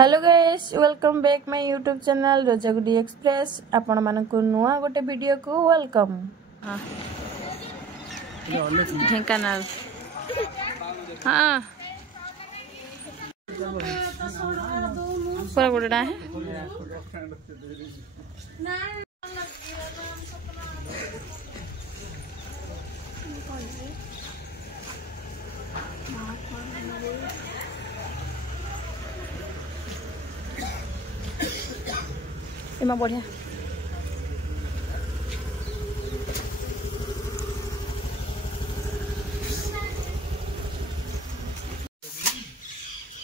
Hello guys welcome back my YouTube channel Rojagudi express आपण मानकु नुआ गोटे वीडियो को वेलकम। ढेंकानाल हाँ पूरा गोड़ा है एमा बढ़िया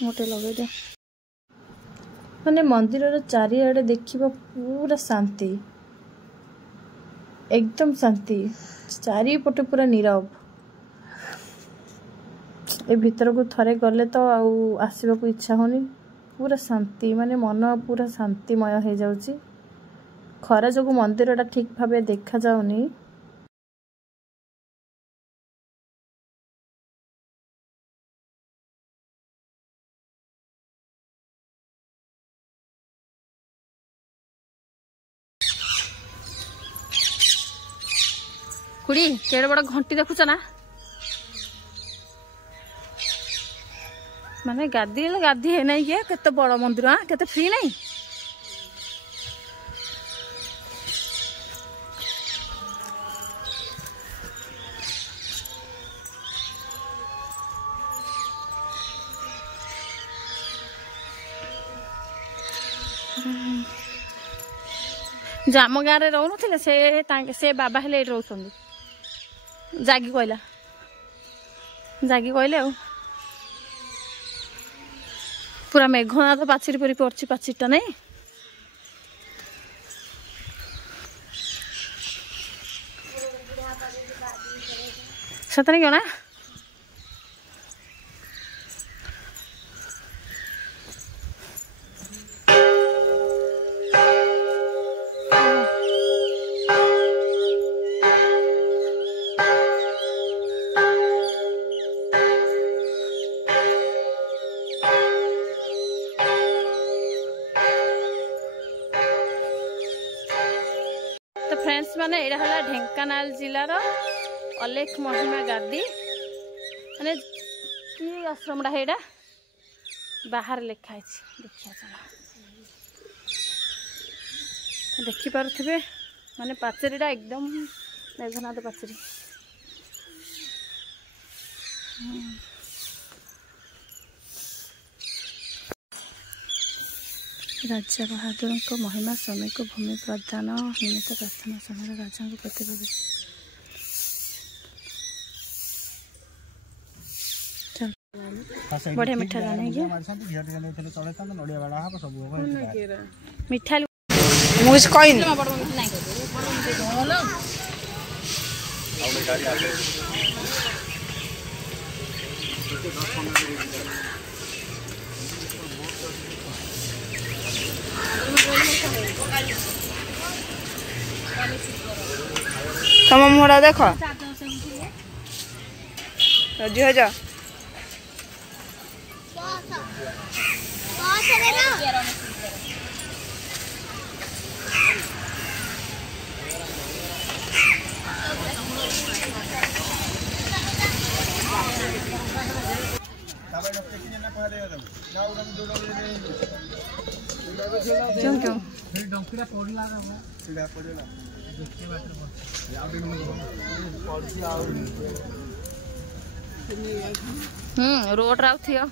मोटे लगे दे माने मंदिर चारिआडे देखिबा पूरा शांति एकदम शांति चारिपटे पूरा नीरव ए भीतर को थरे गले तो आसवा को इच्छा होनी पूरा शांति माने मन पूरा शांतिमय हो जाउची खरा जो मंदिरटा ठीक भाव देखा जाउनी खुड़ी केड़े बड़ घंटी देखुच ना माने गादी गादी है नहीं किया केते बड़ मंदिर हाँ केते फ्री नहीं जाम गाँव रोन से बाबा हेले रोचंदी जागी कहले पूरा मेघनाथ पाचिरी परी पड़ी पाचिरटा नहीं सतने क्यों ना तो फ्रेंड्स माने एडा हला ढेंकानाल जिलार अलेख महिमा गादी माने की आश्रमडा हेडा बाहर लिखा है देखिया चलो देखि पारुथिबे माने पाचेरीडा एकदम मेघनाथ पाचेरी राजा बहादुर महिमा स्वामी को भूमि प्रदान निमित्त प्रार्थना समय राजा को प्रतिभागी बढ़िया मिठा जाने मिठा तम मोड़ा देख रजी हो जा रोड राउ थियो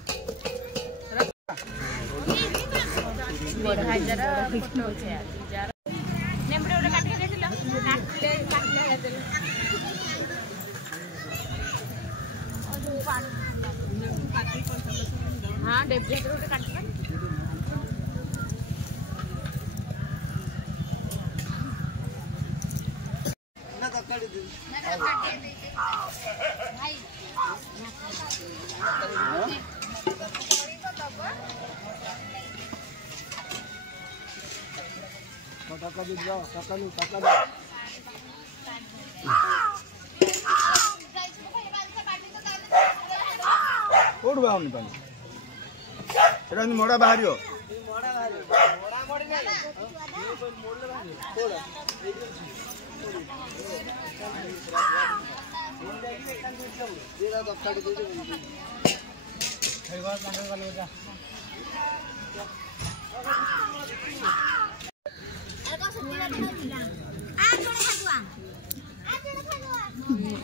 हाँ डेब्री मोड़ा बाहर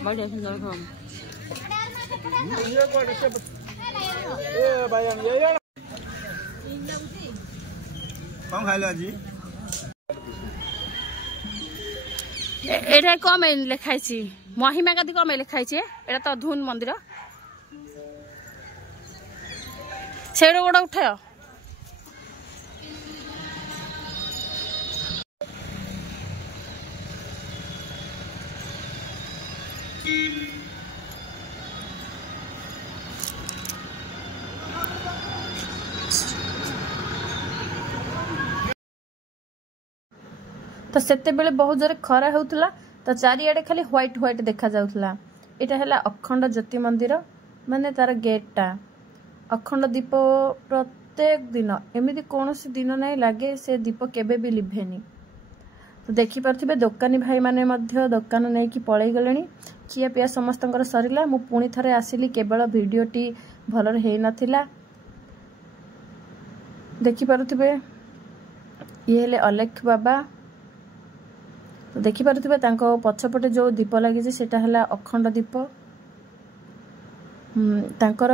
बढ़िया सुंदर हम कौन खाइले आज एटा कम लिखाई छी महिमा गादी कम लिखाई छी एटा तो धुन मंदिर सेडो गोड़ा उठायो तो सेते बेले बहुत जोरे खरा होउतला तो चारिआडे खाली व्हाइट व्हाइट देखा जाउतला एटा हला अखंड ज्योति मंदिर माने तार गेटटा अखंड दीप प्रत्येक दिन एमिति कोनोसी दिन नै लागे से दीप केबे भी लिभेनी तो देखि परथिबे दुकानी भाई माने मध्य दुकान नै कि पळै गलेनी खिया पिया समस्तंकर सरिला मु पुणी थरे आसिली केवल वीडियोटी भलर हे नथिला देखि परथिबे ये हेले अलेख बाबा तो देखि परथिबे तांको पछपटे जो दीप लागि सेटा हला अखंड दीप तांकर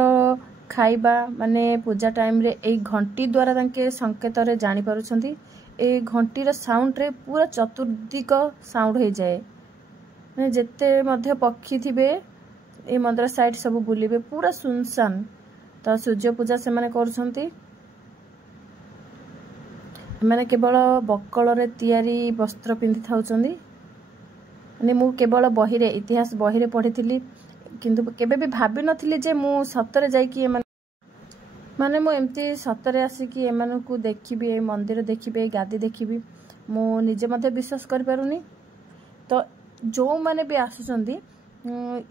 खाइबा माने पूजा टाइम रे ए घंटी द्वारा तांके संकेत रे जानि पारुछंती ए घंटी रा साउंड रे पूरा चतुर्दिक साउंड हे जाए माने जेते मध्य पक्षी थिबे ए मंदिर साइड सब बुलिबे पूरा सुनसान तो सूर्य पूजा से माने करछंती मैंने केवल बकल रे तैयारी वस्त्र पिंधि थाउचंदी माने मु केवल बही रे इतिहास बही रे पढ़ी थिली किंतु केबे भी भाबी नथिली जे मु सतरे जाई कि माने मु एमती सतरे आसी कि एमानु को देखिबी ए मंदिर देखिबी ए गादी देखिबी मु निजे मध्ये विश्वास कर पारुनी तो जो माने भी आसुचंदी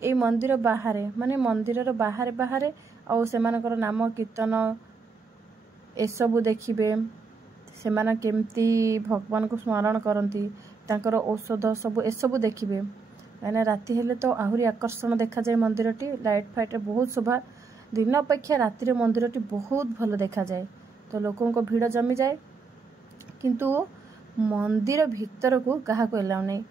ए मंदिर बाहरे माने मंदिर रो बाहरे बाहरे आ से मानकर नाम कीर्तन ए सब देखिबे से माने केमती भगवान को स्मरण करती तांकर औषध सब ए सब देखिबे माने राति हेले तो आहुरी आकर्षण देखा जाए मंदिरटी लाइट फाइट बहुत शोभा दिन अपेक्षा राति रे मंदिरटी बहुत भल देखा जाए तो लोकों को भीड़ जमी जाए किंतु मंदिर भीतर को कहा को एलाउ नै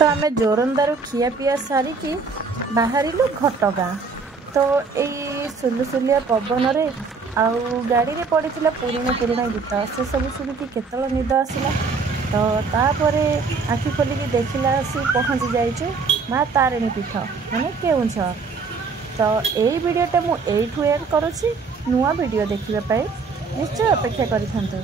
तो आम जोरंदारू खिया पिया सारिकी बाहरिलु घटगाँ तो यही सुलुसुलिया पवन रे आउ गाड़ी रे पड़ीला पुराणा पुराणा गीत से सब शुणिकी केतल निद आसला तो तापरे आखि खोलिकी देखला सी पहुँची जाइए माँ तारिणी पीठ माने केउंझर तो यही वीडियोटा मुझे एड करुँची नुआ वीडियो देखा निश्चय अपेक्षा करि थांतु।